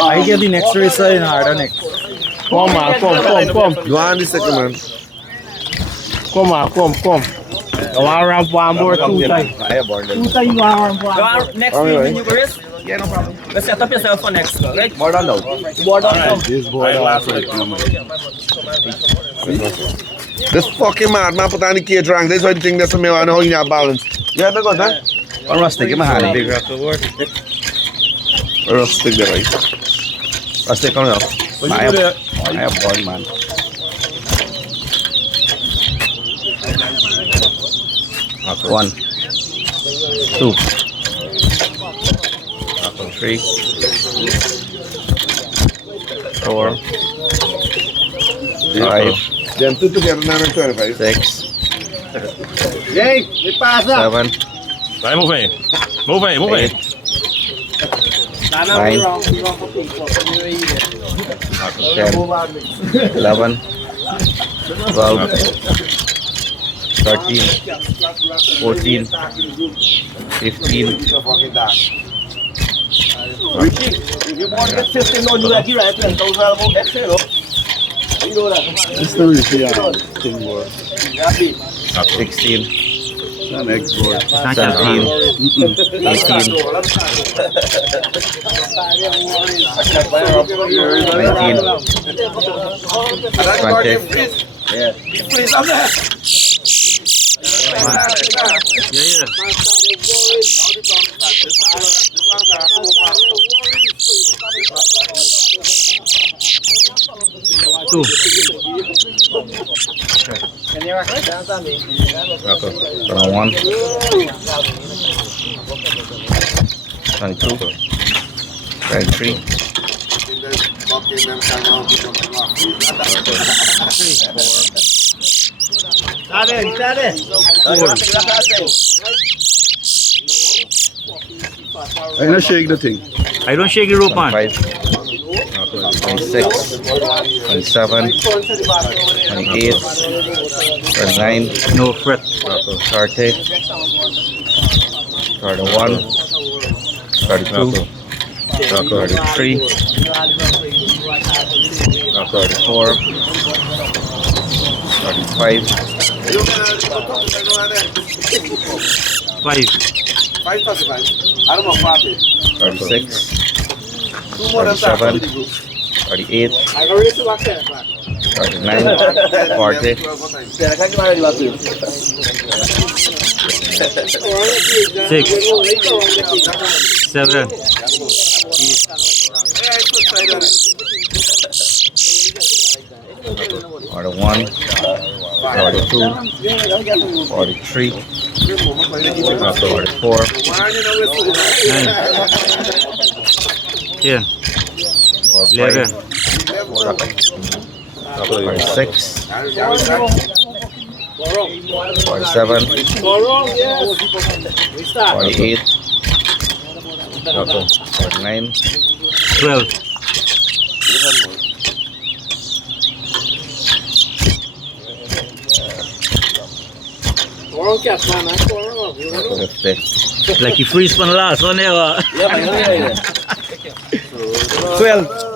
I get the next racer in harder next. Come on, come. Go on the second man. Come. I want to ramp one more 2 times. 2 times you want to next Alright. you race? Yeah, no problem. Let's set up yourself for next, right? More than now. This board This fucking mad man put on the cage rank. This is why the thing that's me want to hold in your balance. Yeah, no good, huh? One rustic in my hand. Rustic there, right? Rustic coming up. I have one man. Okay. 1, 2, 3, 4, 5, Them two together now and 25. 6, Hey, me pasa. 7, Vai, move aí. 8, 9, 10, 11, 12, 13, 14, 15, Rishie, if you want to get 15, don't do that here, right? Don't about extra, you know that. It's the Rishie thing board. 16, 17, 18, 19, 20. Yeah. Two. Okay. 1, 22, 23, I don't shake the thing. I don't shake the rope, man. 26, 27, 28, 29, no fret. 30, 31, 32, 33, 34, 35, 36, 37, 38, 39, 40, 6, 7, 41, 42, 43, 44, 10, 11, 46, 47, 48, 49, 12. Like you freeze for the last one there. 12.